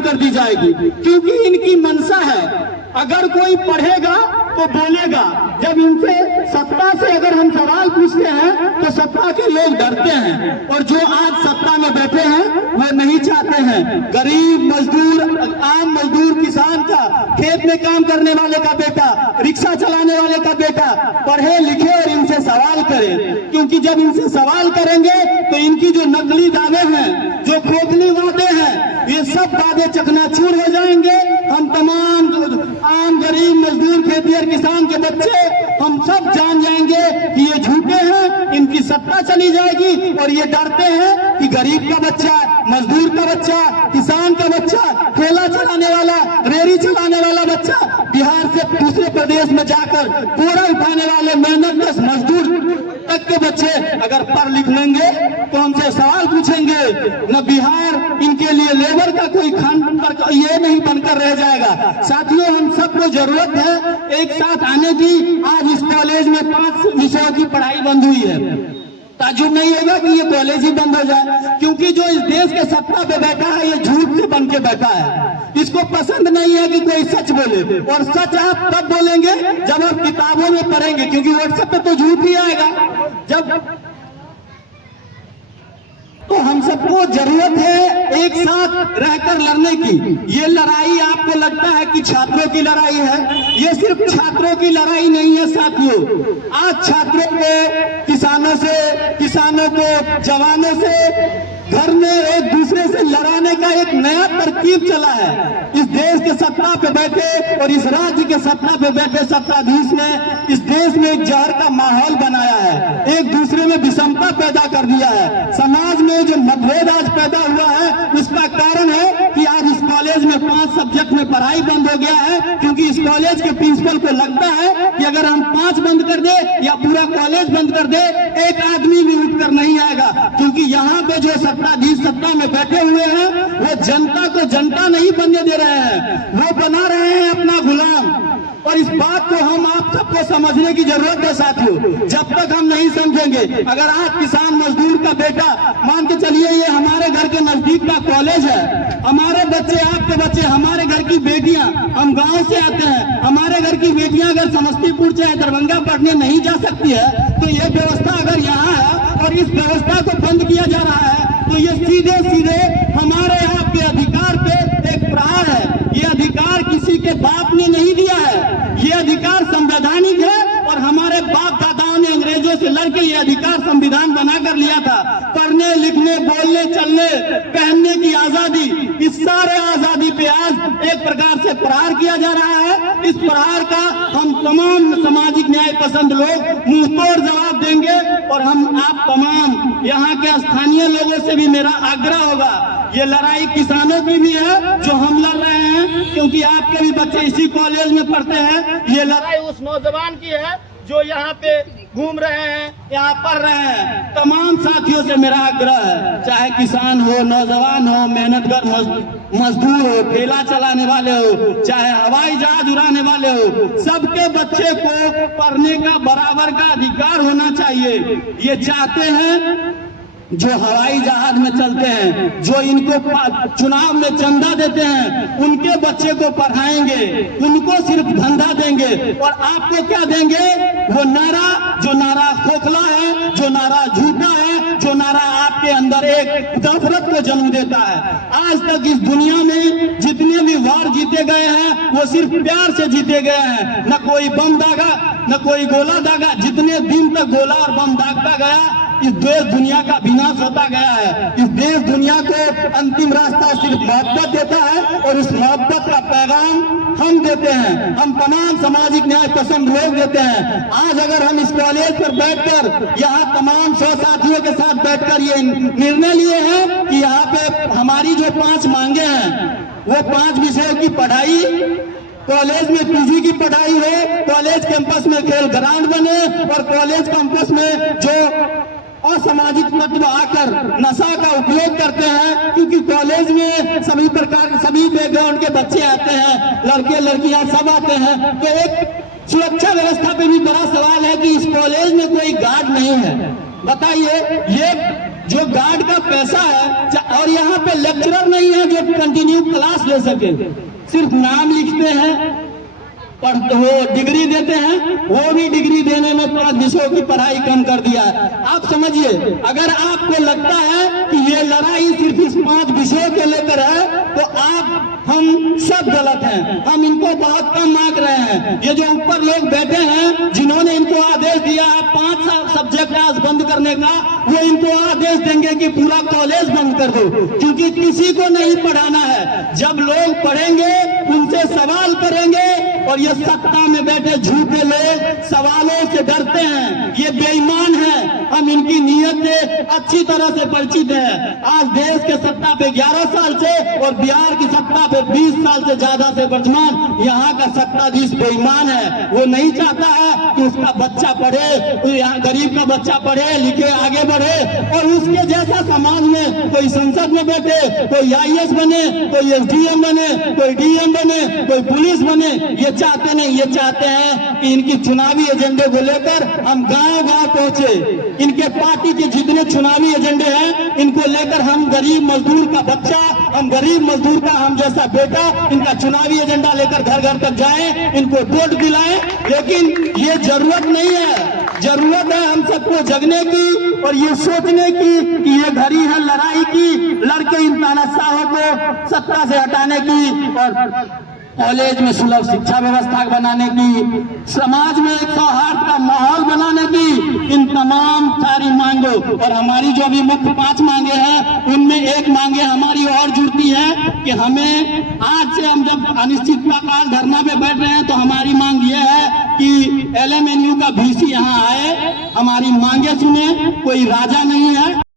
बंद कर दी जाएगी, क्योंकि इनकी मंशा है अगर कोई पढ़ेगा तो बोलेगा। जब इनसे सत्ता से अगर हम सवाल पूछते हैं तो सत्ता के लोग डरते हैं, और जो आज सत्ता में बैठे हैं वो नहीं चाहते हैं गरीब मजदूर, आम मजदूर, किसान का, खेत में काम करने वाले का बेटा, रिक्शा चलाने वाले का बेटा पढ़े लिखे और इनसे सवाल करे। क्योंकि जब इनसे सवाल करेंगे तो इनकी जो नकली दावे हैं, जो खोखली वादे हैं, ये सब वादे चकनाचूर हो जाएंगे। हम तमाम आम गरीब मजदूर खेती और किसान के बच्चे हम सब जान जाएंगे कि ये झूठे हैं, इनकी सत्ता चली जाएगी। और ये डरते हैं कि गरीब का बच्चा, मजदूर का बच्चा, किसान का बच्चा, ठेला चलाने वाला, रेहड़ी चलाने वाला बच्चा बिहार से दूसरे प्रदेश में जाकर कोड़ा उठाने वाले मेहनत मजदूर तक के बच्चे अगर पढ़ लिख लेंगे तो हमसे सवाल पूछेंगे। न बिहार इनके लिए लेबर का कोई खान ये नहीं बनकर रह जाएगा। साथियों, हम सबको जरूरत है एक साथ आने की। आज इस कॉलेज में 5 विषयों की पढ़ाई बंद हुई है। ताजुब नहीं होगा कि ये कॉलेज ही बंद हो जाए, क्योंकि जो इस देश के सत्ता पे बैठा है ये झूठ से बन के बैठा है। इसको पसंद नहीं है कि कोई सच बोले, और सच आप तब बोलेंगे जब आप किताबों में पढ़ेंगे, क्योंकि व्हाट्सएप पे तो झूठ ही आएगा। जब तो हम सबको जरूरत है एक साथ रहकर लड़ने की। ये लड़ाई आपको लगता है कि छात्रों की लड़ाई है, ये सिर्फ छात्रों की लड़ाई नहीं है साथियों। आज छात्रों को किसानों से, किसानों को जवानों से, घर में एक दूसरे से लड़ाने का एक नया तरकीब चला है। इस देश के सत्ता पे बैठे और इस राज्य के सत्ता पे बैठे सत्ताधीश ने इस देश में एक जहर का माहौल बनाया है, एक दूसरे में विषमता पैदा कर दिया है। समाज में जो मतभेद आज पैदा हुआ है उसका कारण है कि आज इस कॉलेज में 5 सब्जेक्ट में पढ़ाई बंद हो गया है, क्योंकि इस कॉलेज के प्रिंसिपल को लगता है कि अगर हम 5 बंद कर दे या पूरा कॉलेज बंद कर दे, एक आदमी भी उठकर नहीं आएगा। क्योंकि यहाँ पे जो सत्ताधीश सत्ता में बैठे हुए हैं वो जनता को जनता नहीं बनने दे रहे हैं, वो बना रहे हैं अपना गुलाम। और इस बात को हम आप सबको समझने की जरूरत है साथियों। जब तक हम नहीं समझेंगे, अगर आज किसान मजदूर का बेटा, मान के चलिए ये हमारे घर के नजदीक का कॉलेज है, हमारे बच्चे, आपके बच्चे, हमारे घर की बेटियां, हम गांव से आते हैं, हमारे घर की बेटियां अगर समस्तीपुर चाहे दरभंगा पढ़ने नहीं जा सकती है तो ये व्यवस्था अगर यहाँ है और इस व्यवस्था को बंद किया जा रहा है तो ये सीधे सीधे हमारे आपके अधिकार पे एक प्रहार है। ये अधिकार किसी के बाप ने नहीं दिया है, ये अधिकार संवैधानिक है और हमारे बाप दादाओं ने अंग्रेजों से लड़के ये अधिकार संविधान बनाकर लिया था। पढ़ने लिखने, बोलने, चलने, पहनने की आजादी, इस सारे आजादी पे आज एक प्रकार से प्रहार किया जा रहा है। इस प्रहार का हम तमाम सामाजिक न्याय पसंद लोग मुंह तोड़ जवाब देंगे। और हम आप तमाम यहाँ के स्थानीय लोगों से भी मेरा आग्रह होगा, ये लड़ाई किसानों की भी है जो हम लड़ रहे हैं, क्योंकि आपके भी बच्चे इसी कॉलेज में पढ़ते हैं। ये लड़ाई उस नौजवान की है जो यहाँ पे घूम रहे हैं, यहाँ पढ़ रहे हैं। तमाम साथियों से मेरा आग्रह है, चाहे किसान हो, नौजवान हो, मेहनतगर मजदूर हो, ठेला चलाने वाले हो, चाहे हवाई जहाज उड़ाने वाले हो, सबके बच्चे को पढ़ने का बराबर का अधिकार होना चाहिए। ये चाहते हैं जो हवाई जहाज में चलते हैं, जो इनको चुनाव में चंदा देते हैं, उनके बच्चे को पढ़ाएंगे, उनको सिर्फ धंधा देंगे। और आपको क्या देंगे? वो नारा, जो नारा खोखला है, जो नारा झूठा है, जो नारा आपके अंदर एक नफरत को जन्म देता है। आज तक इस दुनिया में जितने भी वार जीते गए हैं वो सिर्फ प्यार से जीते गए हैं। न कोई बम दागा, न कोई गोला दागा। जितने दिन तक गोला और बम दागता गया, इस देश दुनिया का विनाश होता गया है। इस देश दुनिया को अंतिम रास्ता सिर्फ मोहब्बत देता है, और इस मोहब्बत का पैगाम हम देते हैं, हम तमाम सामाजिक न्याय पसंद लोग देते हैं। आज अगर हम इस कॉलेज पर बैठकर यहाँ तमाम साथियों के साथ बैठकर ये निर्णय लिए हैं कि यहाँ पे हमारी जो 5 मांगे हैं वो 5 विषयों की पढ़ाई, कॉलेज में पीजी की पढ़ाई हो, कॉलेज कैंपस में खेल ग्राउंड बने, और कॉलेज कैंपस में जो असामाजिक तत्व आकर नशा का उपयोग करते हैं, क्योंकि कॉलेज में सभी प्रकार के, सभी बैकग्राउंड के बच्चे आते हैं, लड़के लड़कियां सब आते हैं। तो एक सुरक्षा व्यवस्था पे भी बड़ा सवाल है कि इस कॉलेज में कोई गार्ड नहीं है। बताइए, ये जो गार्ड का पैसा है, और यहाँ पे लेक्चरर नहीं है जो कंटिन्यू क्लास ले सके, सिर्फ नाम लिखते हैं, वो डिग्री देते हैं, वो भी डिग्री देने में 5 विषयों की पढ़ाई कम कर दिया है। आप समझिए, अगर आपको लगता है कि ये लड़ाई सिर्फ इस 5 विषयों के लेकर है, तो हम सब गलत हैं। हम इनको बहुत कम मांग रहे हैं। ये जो ऊपर लोग बैठे हैं, जिन्होंने इनको आदेश दिया है 5 सब्जेक्ट आज बंद करने का, वो इनको आदेश देंगे कि पूरा कॉलेज बंद कर दो, क्योंकि किसी को नहीं पढ़ाना है। जब लोग पढ़ेंगे, उनसे सवाल करेंगे, और ये सत्ता में बैठे झूठे लोग सवालों से डरते हैं, ये बेईमान हैं। हम इनकी नीयत से अच्छी तरह से परिचित हैं। आज देश के सत्ता पे 11 साल से और बिहार की सत्ता पे 20 साल से ज्यादा से वर्तमान यहाँ का सत्ताधीश बेईमान है। वो नहीं चाहता है कि उसका बच्चा पढ़े, यहाँ गरीब का बच्चा पढ़े लिखे आगे बढ़े, और उसके जैसा समाज में कोई संसद में बैठे, कोई IAS बने, कोई SDM बने, कोई DM बने, कोई पुलिस बने। ये चाहते नहीं, ये चाहते हैं कि इनकी चुनावी एजेंडे को लेकर हम गांव-गांव पहुंचे। इनके पार्टी के जितने चुनावी एजेंडे हैं, इनको लेकर हम गरीब मजदूर का बच्चा, हम गरीब मजदूर का हम जैसा बेटा, इनका चुनावी एजेंडा लेकर घर घर तक जाएं, इनको वोट दिलाएं। लेकिन ये जरूरत नहीं है, जरूरत है हम सबको जगने की और ये सोचने की कि ये घड़ी है लड़ाई की, लड़के इन तानाशाहों को सत्ता से हटाने की, और कॉलेज में सुलभ शिक्षा व्यवस्था बनाने की, समाज में एक सौहार्द का माहौल बनाने की, इन तमाम सारी मांगों, और हमारी जो अभी मुख्य 5 मांगे हैं, उनमें एक मांगे हमारी और जुड़ती है कि हमें आज से, हम जब अनिश्चितता काल धरना पे बैठ रहे हैं, तो हमारी मांग ये है कि LMNU का VC यहाँ आए, हमारी मांगे सुने। कोई राजा नहीं है।